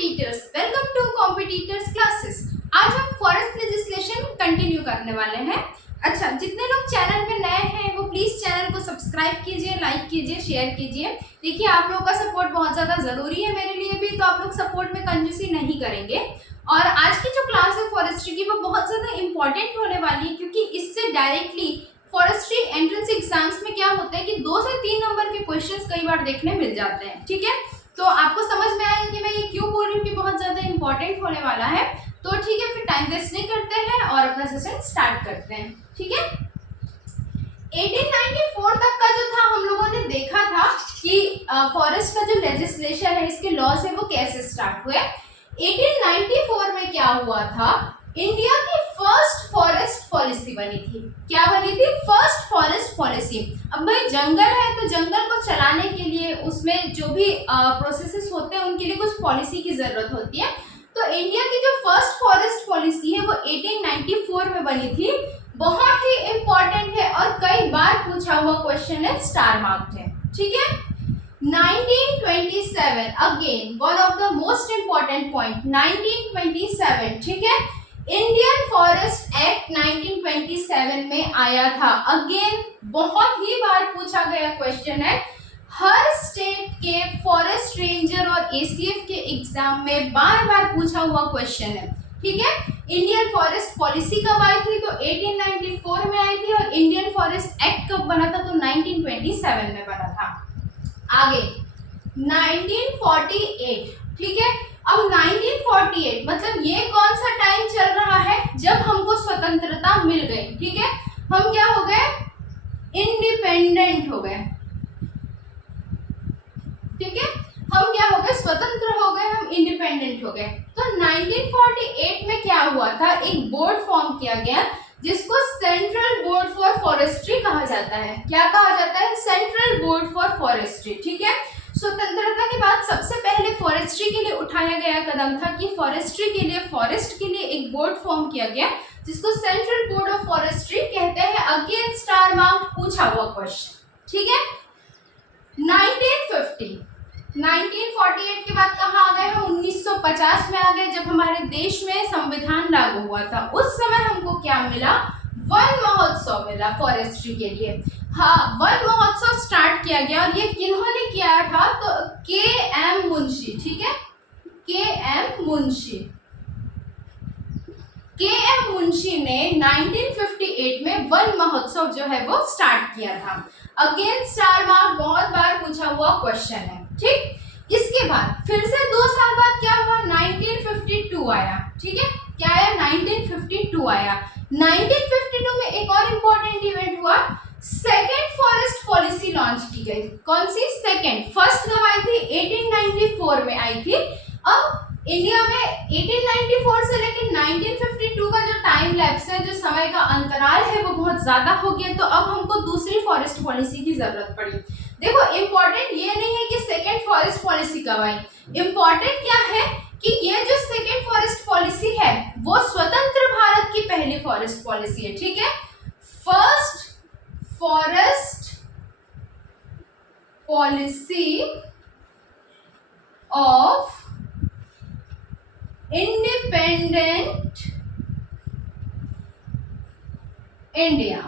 Competitors, welcome to competitors classes. आज हम forest legislation continue करने वाले हैं। अच्छा, जितने लोग चैनल पे नए हैं वो प्लीज चैनल को सब्सक्राइब कीजिए, लाइक कीजिए, शेयर कीजिए। देखिए, आप लोगों का सपोर्ट बहुत ज्यादा जरूरी है मेरे लिए भी, तो आप लोग सपोर्ट में कंजूसी नहीं करेंगे। और आज की जो क्लास है फॉरेस्ट्री की, वो बहुत ज्यादा इंपॉर्टेंट होने वाली है, क्योंकि इससे डायरेक्टली फॉरेस्ट्री एंट्रेंस एग्जाम्स में क्या होता है कि 2 से 3 नंबर के क्वेश्चंस कई बार देखने मिल जाते हैं। ठीक है, तो आपको समझ में आएगा कि मैं ये क्यों बोल रही हूँ कि बहुत ज्यादा इंपॉर्टेंट होने वाला है। तो ठीक है, फिर टाइम वेस्ट नहीं करते हैं और अपना सेशन स्टार्ट करते हैं। ठीक है, 1894 तक का जो था हम लोगों ने देखा था कि फॉरेस्ट का जो लेजिस्लेशन है, इसके लॉज है, वो कैसे स्टार्ट हुए। 1894 में क्या हुआ था, इंडिया की फर्स्ट फॉरेस्ट पॉलिसी बनी थी। क्या बनी थी? First forest policy. अब भाई जंगल है तो जंगल को चलाने के लिए उसमें जो भी प्रोसेसेस होते हैं उनके लिए कुछ पॉलिसी की जरूरत होती है। तो इंडिया की जो फर्स्ट फॉरेस्ट पॉलिसी है वो 1894 में बनी थी। बहुत ही इंपॉर्टेंट है और कई बार पूछा हुआ क्वेश्चन है, स्टार मार्क्ड है। ठीक है, 1927 again one of the most important point, 1927। ठीक है, इंडियन फॉरेस्ट एक्ट 1927 में आया था। अगेन बहुत ही बार पूछा गया क्वेश्चन है, हर स्टेट के फॉरेस्ट रेंजर और एसीएफ के एग्जाम में बार बार पूछा हुआ क्वेश्चन है। ठीक है, इंडियन फॉरेस्ट पॉलिसी कब आई थी? तो 1894 में आई थी। और इंडियन फॉरेस्ट एक्ट कब बना था? तो 1927 में बना था। आगे 1948। ठीक है, अब 1948 मतलब ये कौन सा टाइम चल रहा है? जब हमको स्वतंत्रता मिल गई। ठीक है, हम क्या हो गए? इंडिपेंडेंट हो गए। ठीक है, हम क्या हो गए? स्वतंत्र हो गए, हम इंडिपेंडेंट हो गए। तो 1948 में क्या हुआ था, एक बोर्ड फॉर्म किया गया जिसको सेंट्रल बोर्ड फॉर फॉरेस्ट्री कहा जाता है। क्या कहा जाता है? Central board for forestry. ठीक है, स्वतंत्रता के बाद सबसे पहले फॉरेस्ट्री के लिए उठाया गया कदम था कि फॉरेस्ट्री के लिए, फॉरेस्ट के लिए एक बोर्ड फॉर्म किया गया जिसको सेंट्रल बोर्ड ऑफ फॉरेस्ट्री कहते हैं। अगेन स्टार मार्क पूछा हुआ क्वेश्चन। ठीक है, 1948 के बाद कहाँ आ गए हम? 1950 में आ गए, जब हमारे देश में संविधान लागू हुआ था। उस समय हमको क्या मिला? वन महोत्सव मिला फॉरेस्ट्री के लिए। हाँ, वन महोत्सव स्टार्ट किया गया और ये किन्होंने किया था? तो के.एम. मुंशी। ठीक है, के.एम. मुंशी। के.एम. मुंशी ने 1958 में वन महोत्सव जो है वो स्टार्ट किया था। अगेन स्टार मार्क, बहुत बार पूछा हुआ क्वेश्चन है। ठीक, इसके बाद फिर से 2 साल बाद क्या हुआ? 1952 आया। ठीक है, क्या आया? 1952 आया। 1952 में एक और इम्पोर्टेंट इवेंट हुआ, सेकेंड फॉरेस्ट पॉलिसी लॉन्च की गई। कौन सी? सेकेंड। फर्स्ट कब आई थी? 1894 में आई थी। अब इंडिया में 1894 से लेकर 1952 का जो टाइम लैप्स है, जो समय का अंतराल है, वो बहुत ज्यादा हो गया। तो अब हमको दूसरी फॉरेस्ट पॉलिसी की जरूरत पड़ी। देखो, इंपॉर्टेंट ये नहीं है कि सेकेंड फॉरेस्ट पॉलिसी कब आई, इंपॉर्टेंट क्या है कि ये जो सेकेंड फॉरेस्ट पॉलिसी है वो स्वतंत्र भारत की पहली फॉरेस्ट पॉलिसी है। ठीक है, first forest policy of independent India.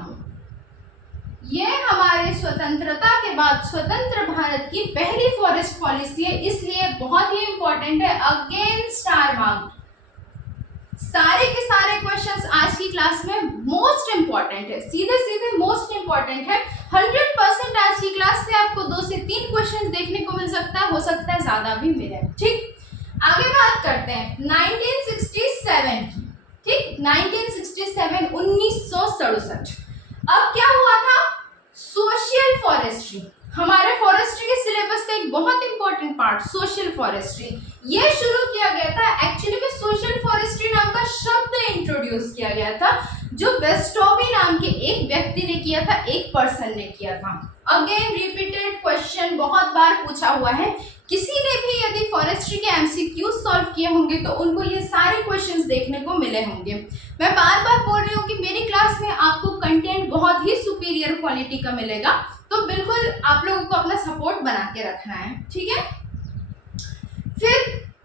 ये हमारे स्वतंत्रता के बाद स्वतंत्र भारत की पहली फॉरेस्ट पॉलिसी है, इसलिए बहुत ही इंपॉर्टेंट है। Again star mark. सारे के सारे क्वेश्चंस आज की क्लास में मोस्ट इंपॉर्टेंट है, सीधे सीधे मोस्ट इंपॉर्टेंट है। 100% आज की क्लास से आपको 2 से 3 क्वेश्चंस देखने को मिल सकता है, हो सकता है ज्यादा भी मिले। ठीक, आगे बात करते हैं 1967 की। ठीक, 1967 1967। अब क्या हुआ था? Social forestry. हमारे फॉरेस्ट्री के सिलेबस का एक बहुत इंपॉर्टेंट पार्ट सोशल फॉरेस्ट्री, ये शुरू किया गया था। एक्चुअली में सोशल फॉरेस्ट्री नाम का शब्द इंट्रोड्यूस किया गया था, जो वेस्टोबी नाम के एक व्यक्ति ने किया था, एक पर्सन ने किया था। अगेन रिपीटेड क्वेश्चन, बहुत बार पूछा हुआ है। किसी ने भी यदि फॉरेस्ट्री के एमसीक्यूज सॉल्व किए होंगे तो उनको ये सारे क्वेश्चंस देखने को मिले होंगे। मैं बार बार बोल रही हूँ कि मेरी क्लास में आपको कंटेंट बहुत ही सुपीरियर क्वालिटी का मिलेगा, तो बिल्कुल आप लोगों को अपना सपोर्ट बना के रखना है। ठीक है, फिर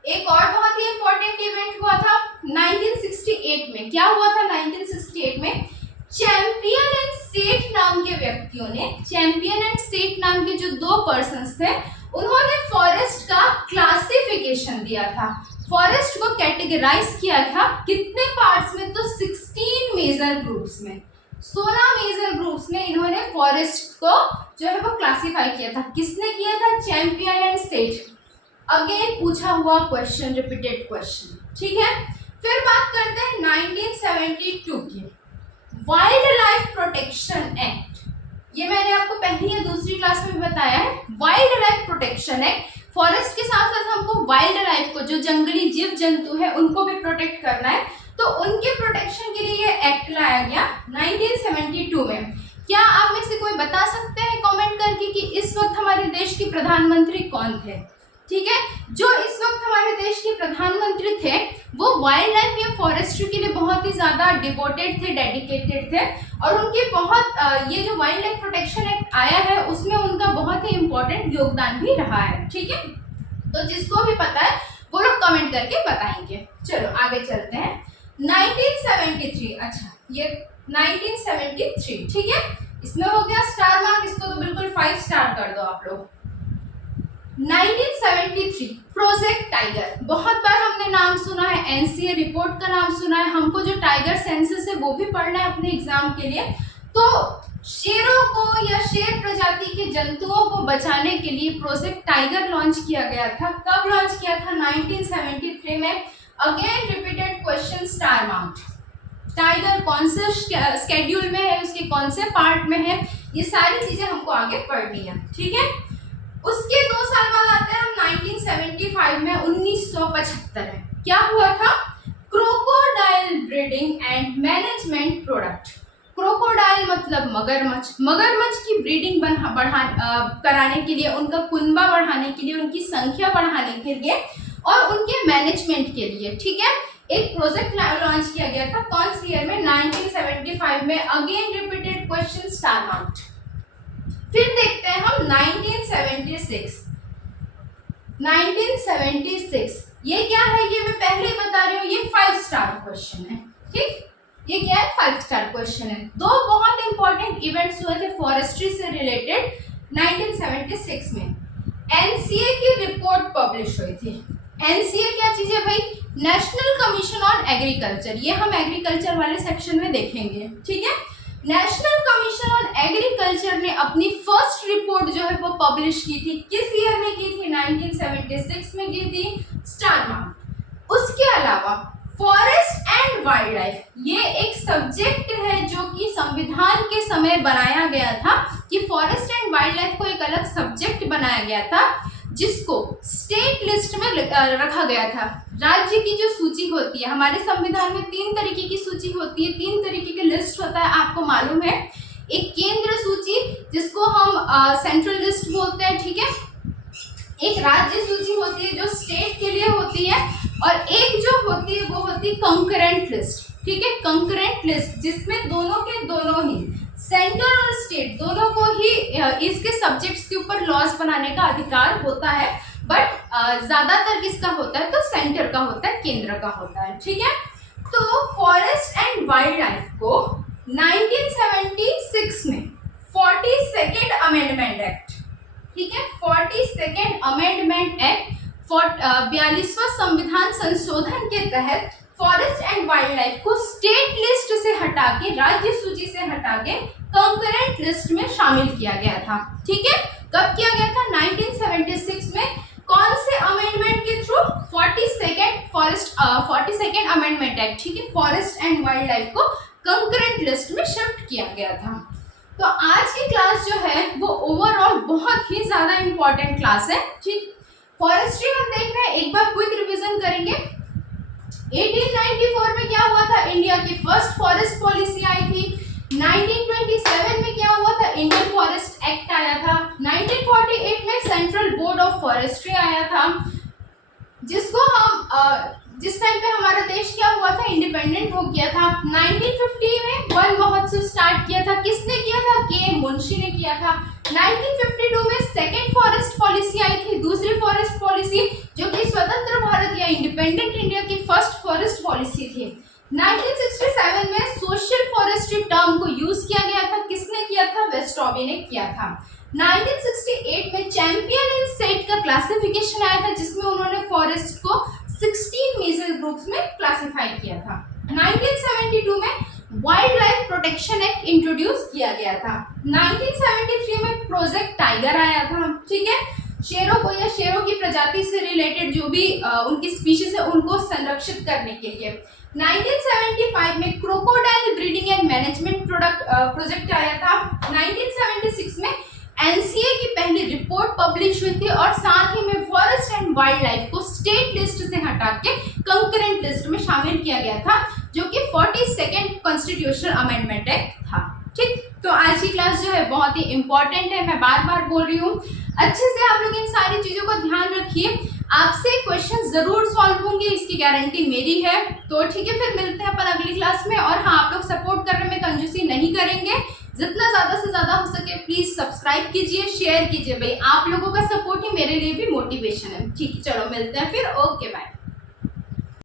एक और बहुत ही इंपॉर्टेंट इवेंट हुआ था 1968 में। क्या हुआ था 1968 में? चैंपियन एंड सेठ नाम के व्यक्तियों ने, चैंपियन एंड सेठ नाम के जो दो पर्सन्स थे, उन्होंने फॉरेस्ट का क्लासिफिकेशन दिया था, फॉरेस्ट को कैटेगराइज किया था कितने पार्ट्स में? तो 16 मेजर ग्रुप्स में, 16 मेजर ग्रुप्स में इन्होंने फॉरेस्ट को जो है वो क्लासिफाई किया था। किसने किया था? चैंपियन एंड सेठ। अगेन पूछा हुआ क्वेश्चन, रिपीटेड क्वेश्चन, ठीक है। फिर बात करते हैं 1972 की, वाइल्ड लाइफ प्रोटेक्शन एक्ट। ये मैंने आपको पहली या दूसरी क्लास में भी बताया है। Wild life protection act, forest के साथ साथ हमको वाइल्ड लाइफ को, जो जंगली जीव जंतु है, उनको भी प्रोटेक्ट करना है, तो उनके प्रोटेक्शन के लिए ये एक्ट लाया गया 1972 में। क्या आप में से कोई बता सकते हैं कमेंट करके कि इस वक्त हमारे देश के प्रधानमंत्री कौन थे? ठीक है, जो इस वक्त हमारे देश के प्रधानमंत्री थे वो वाइल्ड लाइफ या फॉरेस्ट्री के लिए बहुत ही ज़्यादा डिवोटेड थे, डेडिकेटेड थे, और उनके बहुत ये जो वाइल्ड लाइफ प्रोटेक्शन एक्ट आया है उसमें उनका बहुत ही इंपॉर्टेंट योगदान भी रहा है। ठीक है, तो जिसको भी पता है वो लोग कमेंट करके बताएंगे। चलो आगे चलते हैं 1973। अच्छा, ये 1973, ठीक है, इसमें हो गया स्टार मार्क, इसको तो बिल्कुल 5 स्टार कर दो आप लोग। 1973 प्रोजेक्ट टाइगर, बहुत बार हमने नाम सुना है, एनसीए रिपोर्ट का नाम सुना है, हमको जो टाइगर सेंसस है वो भी पढ़ना है अपने एग्जाम के लिए। तो शेरों को या शेर प्रजाति के जंतुओं को बचाने के लिए प्रोजेक्ट टाइगर लॉन्च किया गया था। कब लॉन्च किया था? 1973 में। Again repeated question, star mark. Tiger कौन से स्केड्यूल में है, उसके कौन से पार्ट में है, ये सारी चीजें हमको आगे पढ़नी है। ठीक है, उसके 2 साल बाद आते हैं हम 1975 में। 1975 है, क्या हुआ था? Crocodile breeding and management product. Crocodile मतलब मगरमच्छ, मगरमच्छ की ब्रीडिंग कराने के लिए, उनका कुनबा बढ़ाने के लिए, उनकी संख्या बढ़ाने के लिए और उनके मैनेजमेंट के लिए, ठीक है, एक प्रोजेक्ट लॉन्च किया गया था। कौन सी ईयर में? 1975 में। Again repeated question, star marked. फिर देखते हैं हम 1976। 1976 ये क्या है? ये मैं पहले ही बता रही हूँ, ये 5 स्टार क्वेश्चन है। ठीक, ये क्या है? 5 स्टार क्वेश्चन है। 2 बहुत इंपॉर्टेंट इवेंट्स हुए थे फॉरेस्ट्री से रिलेटेड 1976 में। एनसीए की रिपोर्ट पब्लिश हुई थी। एनसीए क्या चीज है भाई? National commission on agriculture. ये हम एग्रीकल्चर वाले सेक्शन में देखेंगे। ठीक है, नेशनल कमीशन ऑन एग्रीकल्चर ने अपनी फर्स्ट रिपोर्ट जो है वो पब्लिश की थी। किस ईयर में की थी? 1976 में की थी, स्टार मार्क। उसके अलावा फॉरेस्ट एंड वाइल्ड लाइफ, ये एक सब्जेक्ट है जो कि संविधान के समय बनाया गया था, कि फॉरेस्ट एंड वाइल्ड लाइफ को एक अलग सब्जेक्ट बनाया गया था, जिसको स्टेट लिस्ट में रखा गया था। राज्य की जो सूची होती है, हमारे संविधान में 3 तरीके की सूची होती है, 3 तरीके की लिस्ट होता है, आपको मालूम है। एक केंद्र सूची जिसको हम सेंट्रल लिस्ट बोलते हैं, ठीक है, एक राज्य सूची होती है जो स्टेट के लिए होती है, और एक जो होती है वो होती है कंकरेंट लिस्ट। ठीक है, कंकरेंट लिस्ट जिसमें दोनों के दोनों ही, सेंटर और स्टेट दोनों को ही इसके सब्जेक्ट्स के ऊपर लॉज बनाने का अधिकार होता है, बट ज्यादातर किसका होता है? तो सेंटर का होता है, केंद्र का होता है। ठीक है, तो फॉरेस्ट एंड वाइल्ड लाइफ को 1976 में 42nd अमेंडमेंट एक्ट, ठीक है, 42nd अमेंडमेंट एक्ट 42वां संविधान संशोधन के तहत फॉरेस्ट एंड वाइल्ड लाइफ को स्टेट लिस्ट से हटा के, राज्य सूची से हटा के कंकरेंट लिस्ट में शामिल किया गया था। ठीक है, कब किया गया था? 1976 में। कौन से अमेंडमेंट के थ्रू? 42nd अमेंडमेंट एक्ट, ठीक है, फॉरेस्ट एंड वाइल्ड लाइफ को कंकरेंट लिस्ट में शिफ्ट किया गया था। तो आज की क्लास जो है वो ओवरऑल बहुत ही ज्यादा इंपॉर्टेंट क्लास है। ठीक, फॉरेस्ट्री हम देख रहे हैं, एक बार क्विक रिवीजन करेंगे। 1894 में क्या हुआ था? इंडिया की फर्स्ट फॉरेस्ट पॉलिसी आई थी। 1927 में क्या हुआ था? इंडियन फॉरेस्ट एक्ट आया था। 1948 में सेंट्रल बोर्ड ऑफ फॉरेस्ट्री आया था, जिसको जिस टाइम पे हमारा देश क्या हुआ था, इंडिपेंडेंट हो गया था। 1950 में वन महोत्सव स्टार्ट किया था। किसने किया था? के मुंशी ने किया था। 1952 में सेकेंड फॉरेस्ट पॉलिसी आई थी, दूसरी फॉरेस्ट पॉलिसी, जो कि स्वतंत्र भारत या इंडिपेंडेंट इंडिया की फर्स्ट फॉरेस्ट पॉलिसी थी। 1967 में सोशल फॉरेस्ट्री टर्म को यूज किया गया था। किसने किया था? वेस्टरॉबी ने किया था। 1968 में चैंपियन एंड सेट का क्लासिफिकेशन आया था, जिसमें उन्होंने फॉरेस्ट को 16 मेजर ग्रुप्स में क्लासिफाई किया था। 1972 में wild life protection act introduce किया गया था। 1973 में प्रोजेक्ट टाइगर आया था, ठीक है, शेरों को या शेरों की प्रजाति से रिलेटेड जो भी उनकी स्पीशीज है उनको संरक्षित करने के लिए। 1975 में crocodile breeding and management project आया था। 1976 में एनसीए की पहली रिपोर्ट पब्लिश हुई थी और साथ ही में फॉरेस्ट एंड वाइल्ड लाइफ को स्टेट लिस्ट से हटा के कंकरेंट लिस्ट में शामिल किया गया था, जो कि 42nd कॉन्स्टिट्यूशनल अमेंडमेंट एक्ट था। ठीक, तो आज की क्लास जो है बहुत ही इंपॉर्टेंट है, मैं बार बार बोल रही हूँ। अच्छे से आप लोग इन सारी चीजों का ध्यान रखिए, आपसे क्वेश्चन जरूर सॉल्व होंगे, इसकी गारंटी मेरी है। तो ठीक है, फिर मिलते हैं अपन अगली क्लास में। और हाँ, आप लोग सपोर्ट करने में कंजूसी नहीं करेंगे, जितना ज़्यादा से ज़्यादा हो सके प्लीज़ सब्सक्राइब कीजिए, शेयर कीजिए। भाई आप लोगों का सपोर्ट ही मेरे लिए भी मोटिवेशन है। ठीक है, चलो मिलते हैं फिर। Okay bye.